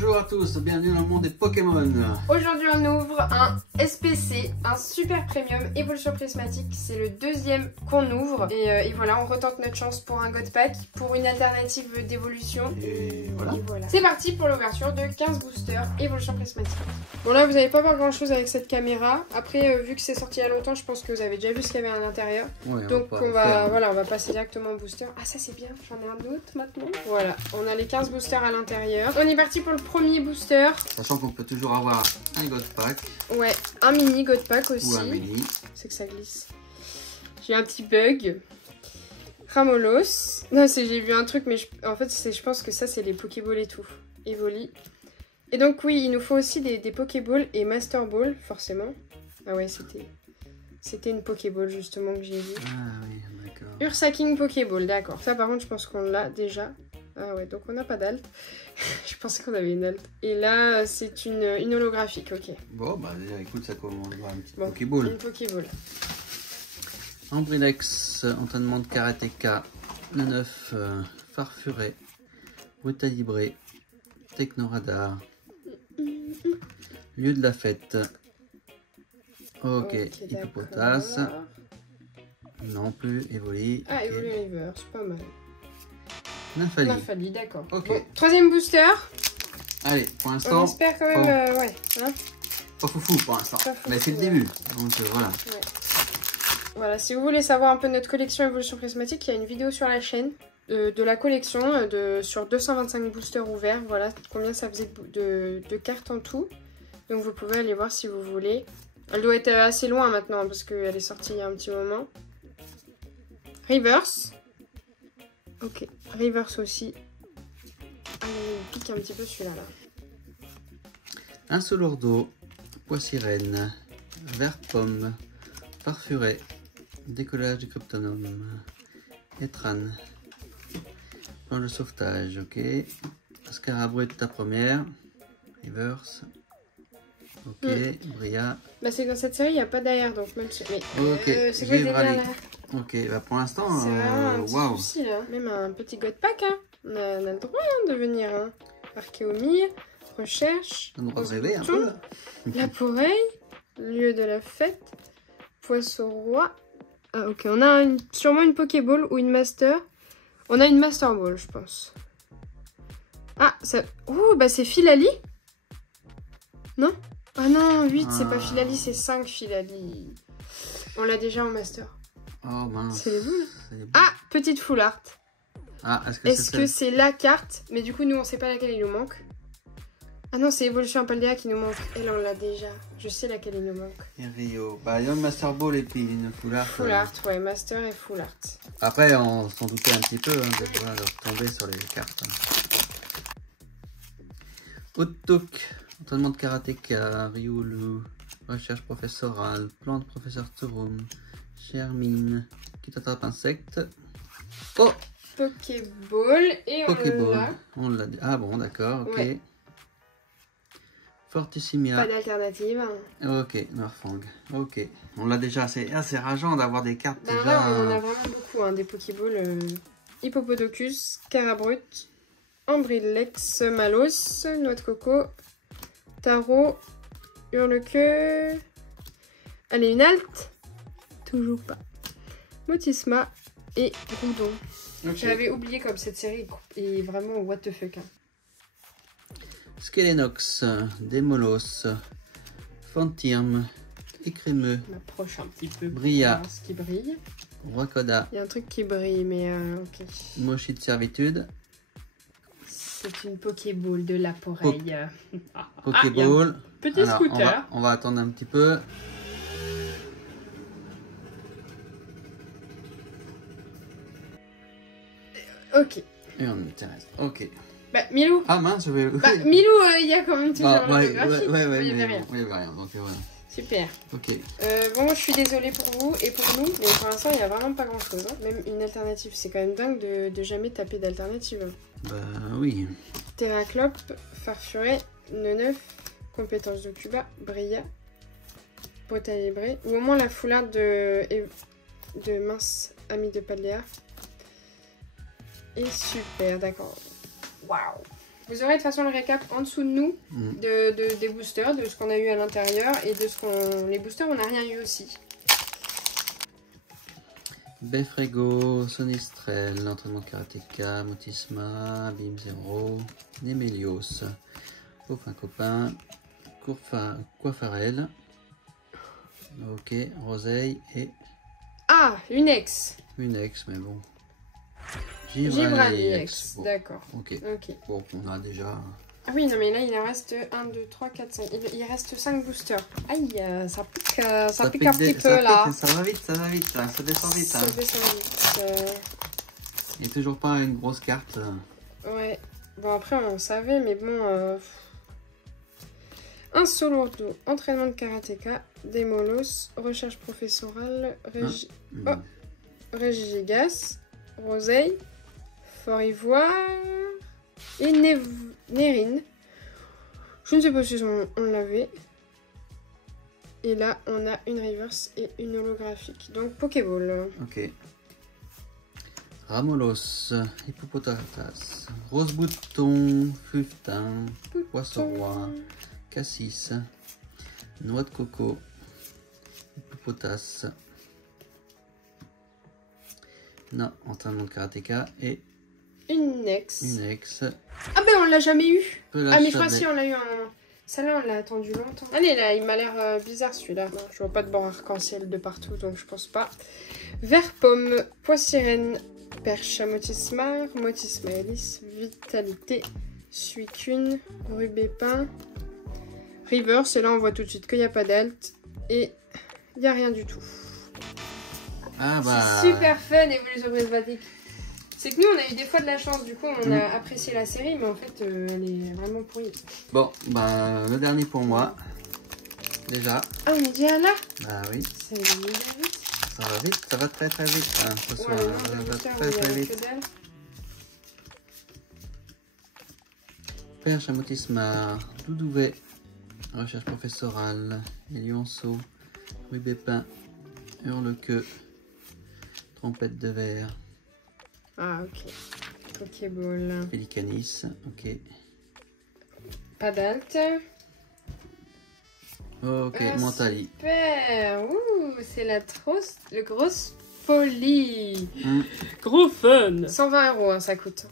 Bonjour à tous, bienvenue dans le monde des Pokémon. Aujourd'hui on ouvre un SPC, un super premium évolution prismatique. C'est le deuxième qu'on ouvre et voilà, on retente notre chance pour un God Pack, pour une alternative d'évolution. Et voilà. C'est parti pour l'ouverture de 15 boosters évolution prismatique. Bon là vous n'allez pas voir grand chose avec cette caméra. Après vu que c'est sorti il y a longtemps, je pense que vous avez déjà vu ce qu'il y avait à l'intérieur. Ouais, Donc on va passer directement au booster. Ah ça c'est bien, j'en ai un autre maintenant. Voilà, on a les 15 boosters à l'intérieur. On est parti pour le premier booster. Sachant qu'on peut toujours avoir un God Pack. Ouais, un mini God Pack aussi. Ou un mini. C'est que ça glisse. J'ai un petit bug. Ramolos. Non, j'ai vu un truc, mais en fait, je pense que ça, c'est les Pokéballs et tout. Evoli. Et donc, oui, il nous faut aussi des Pokéballs et Master Ball, forcément. Ah ouais, c'était une Pokéball, justement, que j'ai vu. Ah oui, d'accord. Ursaking Pokéball, d'accord. Ça, par contre, je pense qu'on l'a déjà. Ah ouais, donc on n'a pas d'alt. Je pensais qu'on avait une alt. Et là, c'est une holographique, ok. Bon, bah déjà, écoute, ça commence à avoir une petite Bon, Pokéball. une Pokéball. Ambrilex, entraînement de karatéka, le 9, Farfuret, Brutalibré, Technoradar, lieu de la fête. Ok, Hippopotas. Non plus, Evoli. Ah, okay. Evoli River, c'est pas mal. Nymphali. Nymphali, d'accord. Ok. Bon, troisième booster. Allez, pour On l'instant. espère quand même, ouais. Hein, pas foufou pour l'instant. Mais c'est le ouais. début. Donc voilà. Ouais. Voilà, si vous voulez savoir un peu notre collection évolution prismatique, il y a une vidéo sur la chaîne de la collection sur 225 boosters ouverts. Voilà combien ça faisait de cartes en tout. Donc vous pouvez aller voir si vous voulez. Elle doit être assez loin maintenant parce qu'elle est sortie il y a un petit moment. Reverse. Ok, Reverse aussi. Ah, il pique un petit peu celui-là. Là. Un Solordo, Poissirène, Vert Pomme, Farfuret, Décollage du Cryptonome, Etran, Planche de sauvetage, ok. Scarabrut, ta première, Reverse, ok, Bria. Bah c'est que dans cette série il n'y a pas d'AR donc même si... Mais, ok, c'est quoi le délire là? Ok, bah pour l'instant, C'est vraiment un petit waouh. souci là. Même un petit God Pack, hein. On a le droit hein, de venir. Hein. Archéomie, recherche, On va rêver un peu. la Poreille, lieu de la fête, Poisson roi. Ah ok, on a sûrement une Pokéball ou une Master. On a une Master Ball je pense. Ah, ça... Ouh, bah c'est Filali. Non? Ah non, 8 c'est pas Filali, c'est 5 Filali. On l'a déjà en Master. Oh mince. C'est les boules. Ah, petite full art. Ah, est-ce que c'est la carte? Mais du coup, nous, on sait pas laquelle il nous manque. Ah non, c'est Evolution Paldea qui nous manque. Elle, on l'a déjà. Je sais laquelle il nous manque. Et Rio. Bah, il y a une Master Ball et puis une Full Art. Full Art, ouais, Master et Full Art. Après, on s'en doutait un petit peu hein, de pouvoir tomber sur les cartes. Hottok, entraînement de karatéka, Rioulou, recherche professorale, plan de professeur Turum, Germine, qui t'attrape insecte. Oh! Pokéball et Pokéball. On l'a dit. Ah bon, d'accord, ok. Ouais. Fortissimia. Pas d'alternative. Ok, Norfang. Ok. On l'a déjà, c'est assez rageant d'avoir des cartes Bah, déjà. là, on en a vraiment beaucoup, hein, des Pokéballs. Hippopodocus, Carabrut, Ambrilex, Malos, Noix de Coco, Tarot, Hurlequeue. Allez, une Alt. Toujours pas. Motisma et Groudon. Okay. J'avais oublié comme cette série est vraiment what the fuck. Hein. Skelenox, Démolos, Fantirme, Écrémeux, On approche un petit peu pour Bria, voir ce qui brille. Roikoda, Il y a un truc qui brille, mais ok. Mochi de servitude, C'est une Pokéball de la Poreille. Pokéball. Petit Alors, scooter. on va attendre un petit peu. Ok. Et on intéresse. Ok. Bah, Milou. Ah mince, je vais. Bah, Milou, il y a quand même toujours ouais, graphique. ouais, il y avait mais rien. bon, il y avait rien. Donc voilà. Super. Ok. Bon, je suis désolée pour vous et pour nous, mais pour l'instant, il n'y a vraiment pas grand-chose. Hein. Même une alternative. C'est quand même dingue de jamais taper d'alternative. Bah oui. Terraclope, Farfuret, Neneuf, Compétence de Cuba, Bria, Brutalibré, ou au moins la foulard de mince ami de Paldea. Et super, d'accord. Waouh. Vous aurez de toute façon le récap en dessous de nous des boosters, de ce qu'on a eu à l'intérieur et de ce qu'on... Les boosters, on n'a rien eu aussi. Befrego, Sonistrel, Entraînement Karateka, Motisma, Bim Zero, Nemelios, Copain Copain, Coiffarel, ok, Roseille et... Ah, une ex. Une ex, mais bon. Gibraliex, bon. d'accord. Ok. Bon, on a déjà... Ah oui, non mais là il en reste 1, 2, 3, 4, 5. Il reste 5 boosters. Aïe, ça pique un petit peu là. Ça va vite, là. Ça descend vite. Ça descend vite. Il n'y a toujours pas une grosse carte. Ouais. Bon après on savait, mais bon... Un solo entraînement de karatéka, des molos, recherche professorale, Régigas, Roseille, Fort Ivoire et Nérine. Je ne sais pas si on l'avait. Et là, on a une reverse et une holographique. Donc, Pokéball. Ok. Ramolos, Hippopotatas, Rose Bouton, Fuftin, Poisson Roi, Cassis, Noix de Coco, Hippopotas. Non, entraînement de karatéka et une ex. Ah ben on l'a jamais eu. Ah mais je crois si on l'a eu un moment. Celle-là on l'a attendu longtemps. Allez là, il m'a l'air bizarre celui-là. Je vois pas de bord arc-en-ciel de partout donc je pense pas. Vert pomme, poissirène, perche, motismar, motismaelis, vitalité, suicune, rubépin, river. Et là on voit tout de suite qu'il n'y a pas d'alt et il n'y a rien du tout. Ah bah... C'est super fun, évolution prismatique. C'est que nous, on a eu des fois de la chance, du coup, on a apprécié la série, mais en fait, elle est vraiment pourrie. Bon, bah, le dernier pour moi, déjà. Ah, on est déjà là? Bah oui. Ça va vite. Ça va vite, ça va très très vite. Hein, ce soir, ça va très vite. Perche à Motismar, Doudouvet, recherche professorale, Lionceau, Rubépin, Hurlequeue, Trompette de verre. Ah, ok. Pokéball. Pélicanis, ok. Pas d'alt. Ok, Mentali. Super. Ouh, c'est le grosse folie. Gros fun. 120 € hein, ça coûte.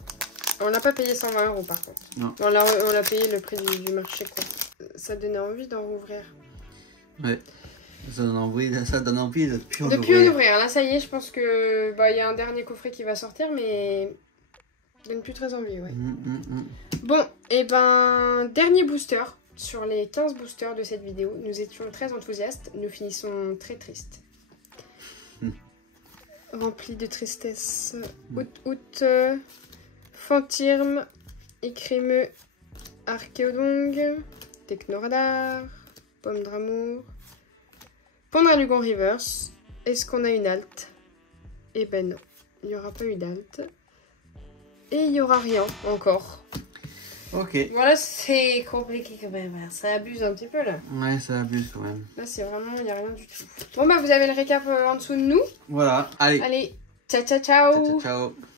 On l'a pas payé 120 € par contre. Non. On l'a payé le prix du marché quoi. Ça donnait envie d'en rouvrir. Ouais. Ça donne envie de plus en ouvrir. Là, ça y est, je pense que y a un dernier coffret qui va sortir, mais ça donne plus très envie, ouais. Bon, et ben, dernier booster sur les 15 boosters de cette vidéo. Nous étions très enthousiastes, nous finissons très tristes. Rempli de tristesse. Août, Fantirme, Écrémeux, Archéodong, Technoradar, Pomme d'amour. Pendralugon Reverse. Est-ce qu'on a une alt? Eh ben non, il n'y aura pas eu d'alt. Et il n'y aura rien encore. Ok. Voilà, c'est compliqué quand même. Ça abuse un petit peu là. Ouais, ça abuse quand même. Là, c'est vraiment, il n'y a rien du tout. Bon, bah, vous avez le récap en dessous de nous. Voilà, allez. Allez, ciao, ciao, ciao. Ciao, ciao.